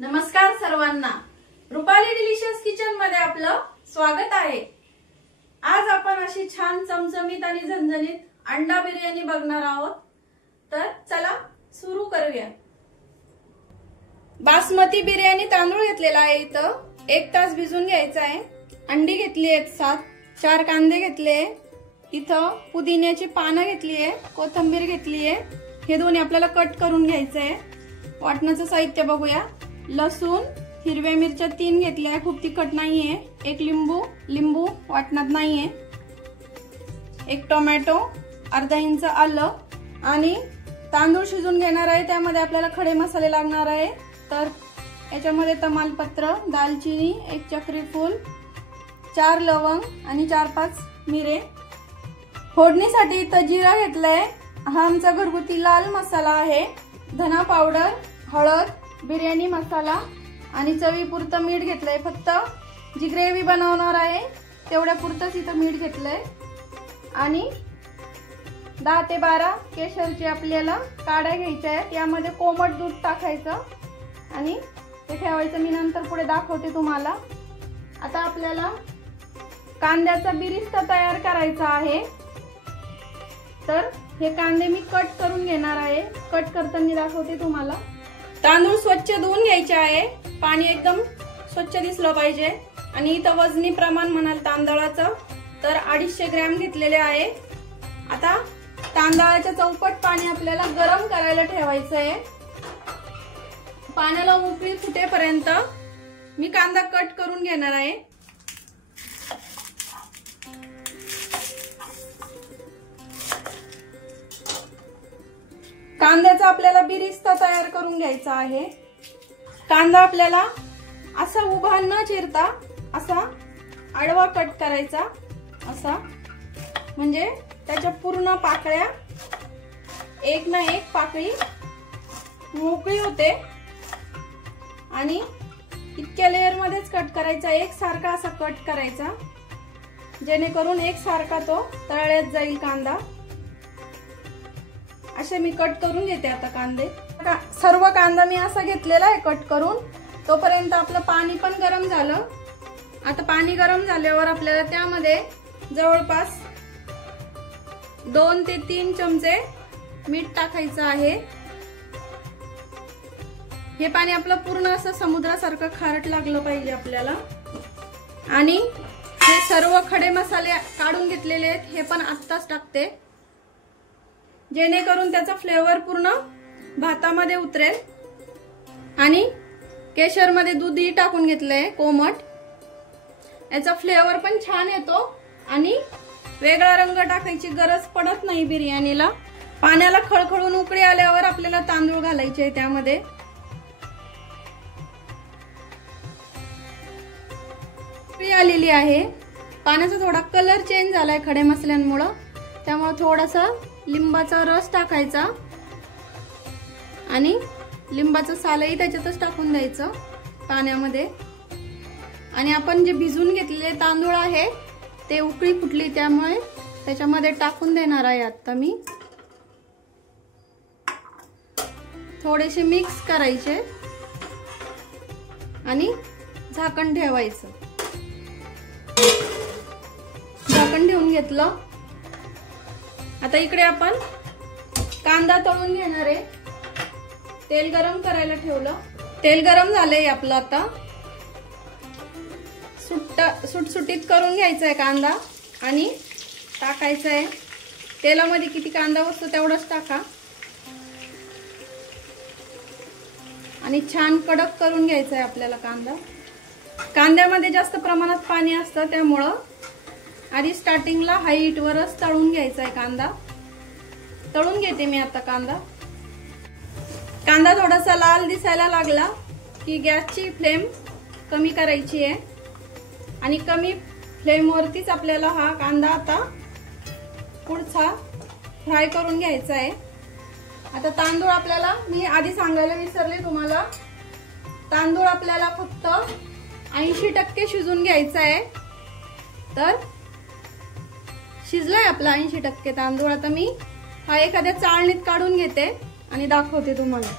नमस्कार सर्वांना, Rupali delicious kitchen मध्ये आपलं स्वागत आहे। आज आपण अशी छान चमचमीत आणि झणझणीत अंडा बिर्याणी बघणार आहोत। तर चला सुरू करूया। बासमती बिर्याणी तांदूळ घेतलेला आहे, इथं 1 तास भिजून घ्यायचा आहे। अंडी घेतली आहेत 7, 4 कांदे घेतले, इथं पुदिन्याची पानं घेतली आहे, कोथिंबीर घेतली आहे। हे दोन्ही आपल्याला कट करून घ्यायचं आहे। वाटणाचं साहित्य बघूया। लसूण, हिरव्या मिरच्या 3 घेतल्या, खूप तिखट नाहीये। 1 लिंबू वाटणात नाहीये। 1 टोमॅटो, अर्धा इंच आलं आणि तांदूळ शिजून घेणार आहे। त्यामध्ये आपल्याला खडे मसाले लागणार आहे। तर याच्यामध्ये तमालपत्र, दालचिनी, 1 चक्री फूल, 4 लवंग आणि 4-5 मिरे। फोडणीसाठी इथं जिरा घेतलाय। हा आमचा घरगुती लाल मसाला आहे। धना पावडर, हळद, बिर्याणी मसाला आणि चवीपुरतं मीठ घेतलंय। फक्त जी ग्रेव्ही बनवणार आहे तेवढ्या पुरतच इथं मीठ घेतलंय। आणि 10 ते 12 केशरची आपल्याला काड्या घ्यायच्या आहेत। यामध्ये कोमट दूध टाकायचं आणि ते ठेवायचं। मी नंतर पुढे दाखवते तुम्हाला। आता आपल्याला कांद्याचा बिरिस्ता तयार करायचा आहे। तर हे कांदे मी कट करून घेणार आहे। कट करताना दाखवते तुम्हाला। तांदूळ स्वच्छ धुवून घ्यायचे आहे। पाणी एकदम स्वच्छ दिसलं पाहिजे। आणि इथं वजनी प्रमाण म्हणाल तांदळाचं तर 250 ग्रॅम घेतलेले आहे। आता तांदळाच्या चौपट पाणी आपल्याला गरम करायला ठेवायचं आहे। पाण्याला उकळी फुटेपर्यंत मी कांदा कट करून घेणार आहे। कांद्याचा आपल्याला बिरिस्ता तयार करून घ्यायचा आहे। कांदा आपल्याला असा उभा न चिरता असा आडवा कट करायचा, असा, म्हणजे त्याच्या पूर्ण पाकळ्या एक ना एक पाकळी मोकळी होते। आणि इतक्या लेयर मध्येच कट करायचा, एकसारखा असा कट करायचा, जेणेकरून एकसारखा तो तळल्यात जाईल कांदा। असे मी कट करून घेते आता कांदे। सर्व कांदा मी असा घेतलेला आहे कट करून। तोपर्यंत आपलं पाणी पण गरम झालं। आता पाणी गरम झाल्यावर आपल्याला त्यामध्ये जवळपास 2 ते 3 चमचे मीठ टाकायचं आहे। हे पाणी आपलं पूर्ण असं समुद्रासारखं खारट लागलं पाहिजे आपल्याला। आणि हे सर्व खडे मसाले काढून घेतलेले आहेत, हे पण आत्ताच टाकते, जेणेकरून त्याचा फ्लेवर पूर्ण भातामध्ये उतरेल। आणि केशर मध्ये दूधही टाकून घेतलंय कोमट, याचा फ्लेवर पण छान येतो आणि वेगळा रंग टाकायची गरज पडत नाही बिर्याणीला। पाण्याला खळखळून उकळी आल्यावर आपल्याला तांदूळ घालायचे आहे त्यामध्ये। उकळी आलेली आहे। पाण्याचा थोडा कलर चेंज झालाय खडे मसाल्यांमुळे, त्यामुळे थोडासा लिंबाचा रस टाकायचा आणि लिंबाचं सालही त्याच्यातच टाकून द्यायचं पाण्यामध्ये। आणि आपण जे भिजून घेतलेले तांदूळ आहे ते उकळी फुटली त्यामुळे त्याच्यामध्ये टाकून देणार आहे आता मी। थोडेसे मिक्स करायचे आणि झाकण ठेवायचं। झाकण ठेवून घेतलं। आता इकडे आपण कांदा तळून घेणार आहे। तेल गरम करायला ठेवलं। तेल गरम झालंय आपलं। आता सुटसुटीत करून घ्यायचा आहे कांदा आणि टाकायचा आहे। तेलामध्ये किती कांदा बसतो तेवढाच टाका आणि छान कडक करून घ्यायचा आहे आपल्याला कांदा। कांद्यामध्ये जास्त प्रमाणात पाणी असतं, त्यामुळं आधी स्टार्टिंगला हाय हीट वरच तळून घ्यायचा आहे कांदा। तळून घेते मी आता कांदा। कांदा थोडासा लाल दिसायला लागला की गॅसची फ्लेम कमी करायची आहे आणि कमी फ्लेम वरतीच आपल्याला हा कांदा आता पुढचा फ्राय करून घ्यायचा आहे। आता तांदूळ आपल्याला, मी आधी सांगायला विसरले तुम्हाला, तांदूळ आपल्याला फक्त 80% शिजून घ्यायचा आहे। तर शिजलाय आपला 80% तांदूळ। आता मी हा एखाद्या चाळणीत काढून घेते आणि दाखवते तुम्हाला।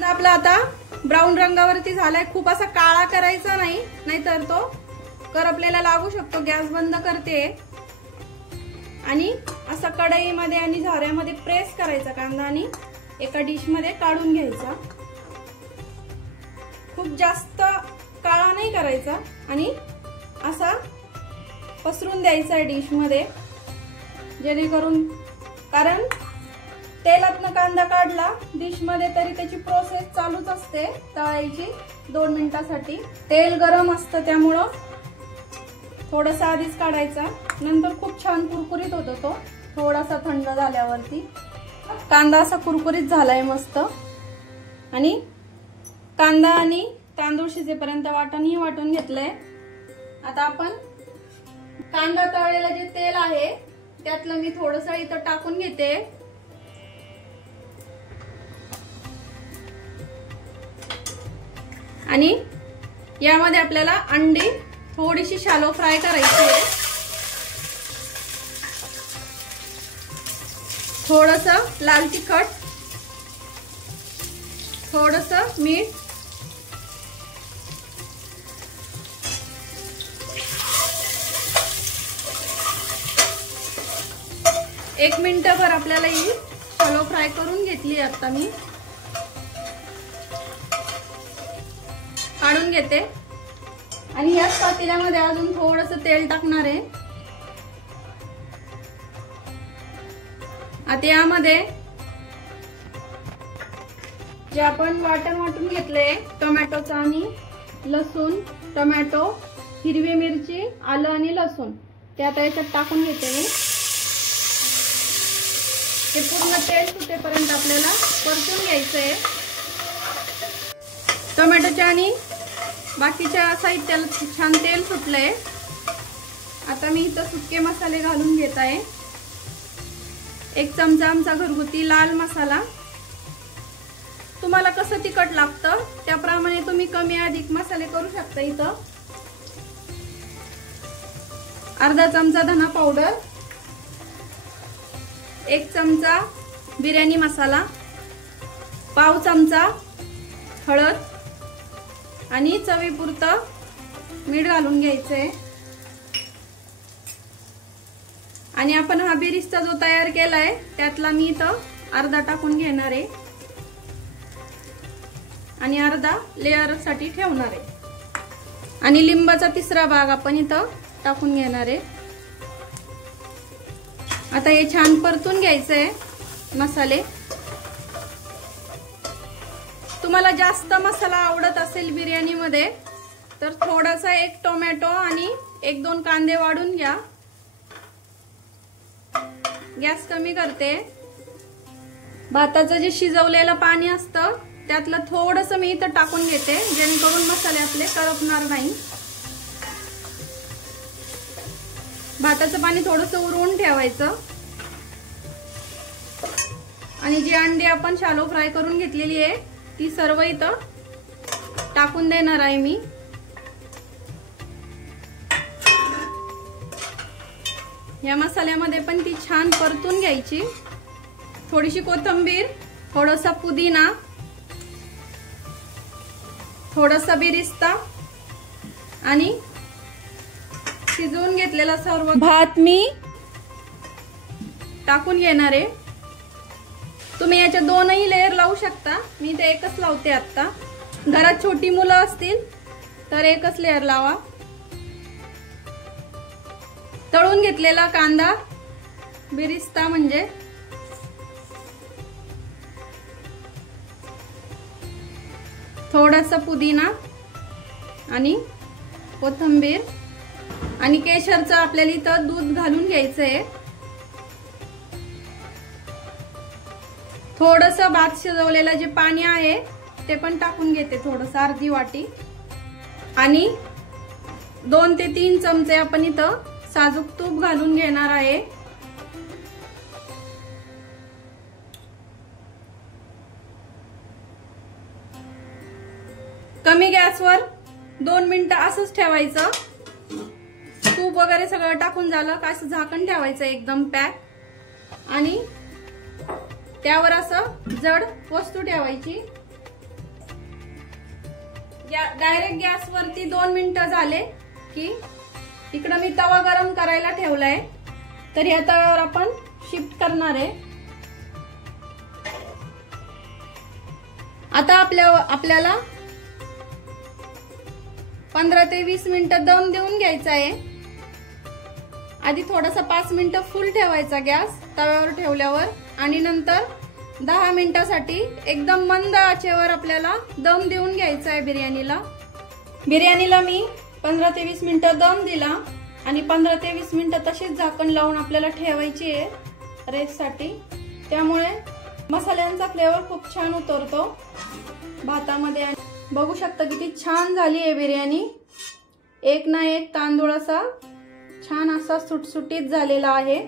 आपला आता ब्राऊन रंगावरती झालाय। खूप असा काळा करायचा नाही, नाहीतर तो करपलेला लागू शकतो। गॅस बंद करते आणि असा कढईमध्ये आणि झाऱ्यामध्ये प्रेस करायचा कांदा आणि एका डिश मध्ये काढून घ्यायचा। खूप जास्त काळा नाही करायचा आणि असा पसरून द्यायचा डिश मध्ये, जेणेकरून कारण तेलातनं कांदा काढला डिश मध्ये तरी त्याची प्रोसेस चालूच असते तळायची 2 मिनिटांसाठी। तेल गरम असतं त्यामुळं थोडासा आधीच काढायचा, नंतर खूप छान कुरकुरीत होतो तो थोडासा थंड झाल्यावरती। कांदा असा कुरकुरीत झालाय मस्त आणि कांदा आणि तांदूळ शिजेपर्यंत वाटणही वाटून घेतलंय। आता आपण कांदा तळलेलं जे तेल आहे त्यातलं मी थोडंसं इथं टाकून घेते आणि यामध्ये आपल्याला अंडी थोडीशी शॅलो फ्राय करायची आहे। थोडंसं लाल तिखट, थोडंसं मीठ, एक मिनिटभर आपल्याला ही शॅलो फ्राय करून घेतली। आता मी काढून घेते आणि याच पातेल्यामध्ये अजून थोडंसं तेल टाकणार आहे। आता यामध्ये जे आपण वाटण वाटून घेतले टोमॅटोचं आणि लसूण, टोमॅटो, हिरवी मिरची, आलं आणि लसूण ते आता याच्यात टाकून घेते मी। हे पूर्ण तेल सुटेपर्यंत आपल्याला परतून घ्यायचंय। टोमॅटोच्या आणि बाकीच्या साहित्याला छान तेल सुटलंय। आता मी इथं सुके मसाले घालून घेत आहे। 1 चमचा आमचा घरगुती लाल मसाला। तुम्हाला कसं तिखट लागतं त्याप्रमाणे तुम्ही कमी अधिक मसाले करू शकता। इथं अर्धा चमचा धना पावडर, 1 चमचा बिर्याणी मसाला, पाव चमचा हळद आणि चवीपुरतं मीठ घालून घ्यायचंय। आणि आपण हा बिरिस्ता जो तयार केलाय त्यातला मी इथं अर्धा टाकून घेणार आहे आणि अर्धा लेअर साठी ठेवणार आहे आणि लिंबाचा 3रा भाग आपण इथं टाकून घेणार आहे। आता हे छान परतून घ्यायचंय मसाले। तुम्हाला जास्त मसाला आवडत असेल बिर्याणी मध्ये तर थोडासा 1 टोमॅटो आणि 1-2 कांदे वाढून घ्या। गॅस कमी करते। भाताचं जे शिजवलेलं पाणी असतं त्यातलं थोडंसं मी इथं टाकून घेते, जेणेकरून मसाले आपले करपणार नाही। भाताचं पाणी थोडंसं उरवून ठेवायचं आणि जी अंडी आपण शॅलो फ्राय करून घेतलेली आहे ती सर्व इथं टाकून देणार आहे मी। या मसाल्यामध्ये पण ती छान परतून घ्यायची। थोडीशी कोथिंबीर, थोडासा पुदिना, थोडासा बिरिस्ता आणि शिजवून घेतलेला सर्व भात मी टाकून घेणार आहे। तुम्ही याच्या 2ही लेयर लावू शकता, मी ते एकच लावते। आता घरात छोटी मुलं असतील तर एकच लेयर लावा। तळून घेतलेला कांदा, बिरिस्ता म्हणजे थोडासा पुदिना आणि कोथिंबीर आणि केशरचं आपल्याला इथं दूध घालून घ्यायचंय। थोडंसं भात शिजवलेलं जे पाणी आहे ते पण टाकून घेते, थोडंसं अर्धी वाटी आणि 2 ते 3 चमचे आपण इथं साजूक तूप घालून घेणार आहे। कमी गॅसवर 2 मिनिटं असंच ठेवायचं। तूप वगैरे सगळं टाकून झालं का असं झाकण ठेवायचं एकदम पॅक आणि त्यावर असं जड वस्तू ठेवायची डायरेक्ट गॅसवरती 2 मिनिटं झाले की इकडं मी तवा गरम करायला ठेवलाय, तर या तव्यावर आपण शिफ्ट करणार आहे। आता आपल्याला 15 ते 20 मिनिटं दम देऊन घ्यायचा आहे। आधी थोडासा 5 मिनिटं फुल ठेवायचा गॅस तव्यावर ठेवल्यावर, आणि नंतर 10 मिनिटांसाठी एकदम मंद आचेवर आपल्याला दम देऊन घ्यायचा आहे बिर्याणीला मी 15 ते 20 मिनिटं दम दिला आणि 15 ते 20 मिनिटं तशीच झाकण लावून आपल्याला ठेवायची आहे रेस्टसाठी। त्यामुळे मसाल्यांचा फ्लेवर खूप छान उतरतो भातामध्ये। बघू शकता किती छान झाली आहे बिर्याणी। एक ना एक तांदूळ असा छान असा सुटसुटीत झालेला आहे।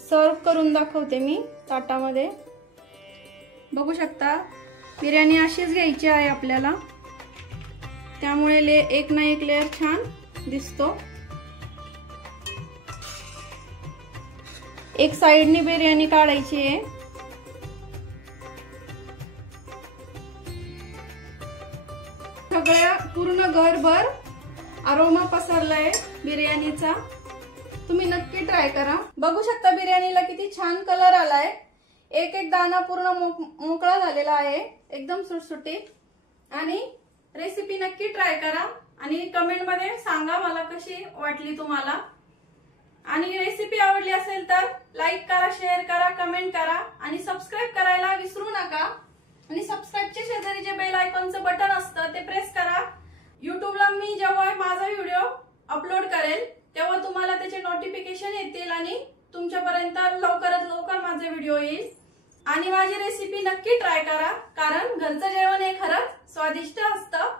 सर्व करून दाखवते मी ताटामध्ये। बघू शकता बिर्याणी अशीच घ्यायची आहे आपल्याला, त्यामुळे एक ना एक लेयर छान दिसतो। एक साइडनी बिर्याणी काढायची आहे। सगळ्या पूर्ण घरभर अरोमा पसरलाय बिर्याणीचा, तुम्ही नक्की ट्राय करा। बघू शकता बिर्याणीला किती छान कलर आलाय, एक एक दाणा पूर्ण मोकळा झालेला आहे, एकदम सुटसुटीत। आणि रेसिपी नक्की ट्राय करा आणि कमेंट मध्ये सांगा मला कशी वाटली तुम्हाला। आणि रेसिपी आवडली असेल तर लाईक करा, शेअर करा, कमेंट करा आणि सबस्क्राईब करायला विसरू नका। आणि सबस्क्राईबच्या शेजारी जे बेल आयकॉनचं बटन असतं ते प्रेस करा। युट्यूबला मी जेव्हा माझा व्हिडिओ अपलोड करेल तेव्हा तुम्हाला त्याचे नोटिफिकेशन येतील आणि तुमच्यापर्यंत लवकरात लवकर माझा व्हिडिओ येईल। आणि माझी रेसिपी नक्की ट्राय करा, कारण घरचं जेवण हे खरंच स्वादिष्ट असतं।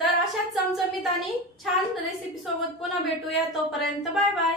तर अशाच चमचमीत आणि छान रेसिपी सोबत पुन्हा भेटूया, तोपर्यंत बाय बाय।